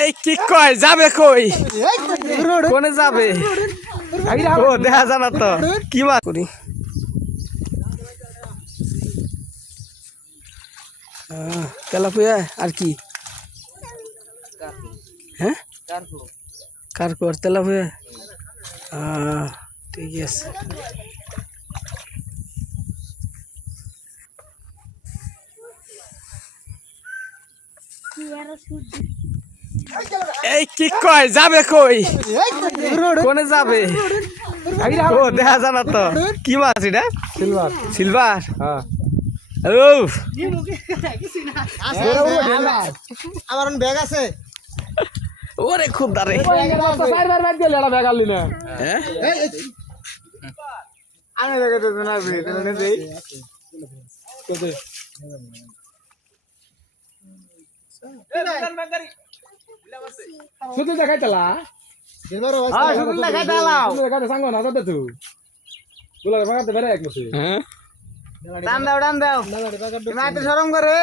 এই কি কয় যাবে কই কোনে যাবে ও দেখা জানা তো কি মা করি তেলাপিয়া আর কি হ্যাঁ কারকো আর তেলাপিয়া ঠিক আছে এই কি কয় যাবে কই কোনে যাবে ও দেখা জানা তো কি মাছ এটা সিলভার সিলভার হ্যাঁ আমার ব্যাগ আছে ওরে খুব দারে আমি ব্যাগে তো না দেই শুধু দেখাই চালা শুধু দেখাই দাও সাঙ্গ না যাতে তুই বলে ভাগাতে বেড়ে এক মাসে হ্যাঁ টান দাও মাটি শরম করে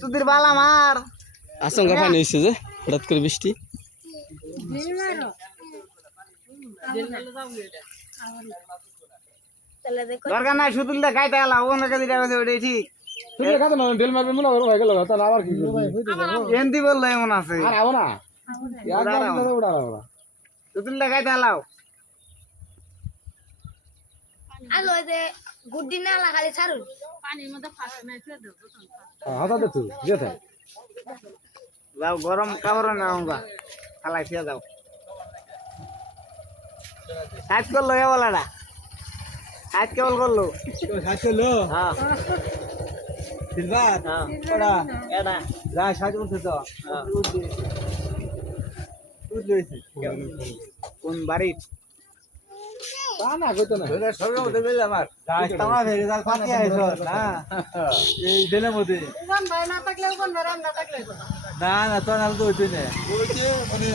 সুধীর বালা মার আশঙ্কা পানি হয়েছে যে হঠাৎ করে বৃষ্টি দরকার নাই শুধু দেখাই দাও অন্য কাজে যাবে ওটাই ঠিক শুধু দেখাতে না ঢেল মারবে মনে করো হয়ে গেল তাহলে আবার কি করবে এমনি বললো এমন আছে আর আও না একদম উড়াও না শুধু দেখাই দাও আলো যে গুড্ডি না লাগালে ছাড়ুন পানির মধ্যে ফাঁসে নাই ফেলে দাও হাতা তুই যেতে যাও গরম কাপড় না আমরা খালাই খেয়ে যাও কাজ করলো এ বলাটা কাজ কেবল করলো কাজ করলো হ্যাঁ সিলভার হ্যাঁ ওটা এটা যা সাজ করতে তো দুধ লইছে কোন বাড়ির তা না কইতো না সবের মধ্যে বেজে আমার তামা ভেগে যা পাতি আইছো না এই দিনের মধ্যে না থাকলে না থাকলে না না তো না তো হইতো না মানে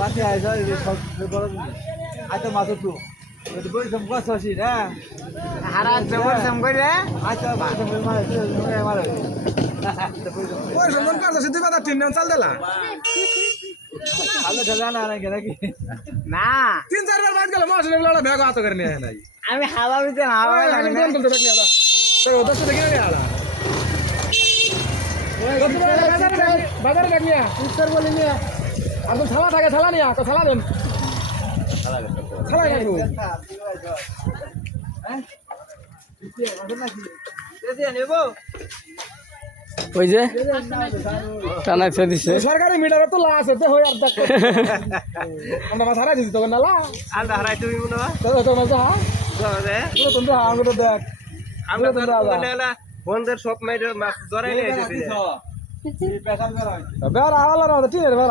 পাতি আইছো এই সব বড় আইতো মাত্র তো ওই বই সব গাছ আছে না হারা জবর সম করে আচ্ছা মারে মারে ওই সম্মান করছ সিদ্ধি কথা তিন দিন চাল দিলা আলো ঢালা না নাকি না 3-4 বার বাইট গেল মাছ লেবলা ব্যাগ হাতে করে নিয়ে নাই আমি হাওয়া দিতে না হাওয়া লাগে না কোন করতে দেখনি আদা তো ওটা তো দেখি না আলা বাজারে দেখ নিয়া উত্তর বলি নিয়া আর তো থালা থাকে থালা নিয়া তো থালা দেন থালা নাই হ্যাঁ ওই যে টানা ফেলে দিছে সরকারি মিটারে তো লা আছে তো হই আর দেখ আমরা মাথা রাখি তো না লা আর হারাই তুমি বলো তো না যা রে তো তোমরা আমাকে দেখ আমরা তো বলে বন্ধের সব মাইরে মাছ ধরাই নিয়ে এসেছে বেড়া আওয়ালা না টিনের বেড়া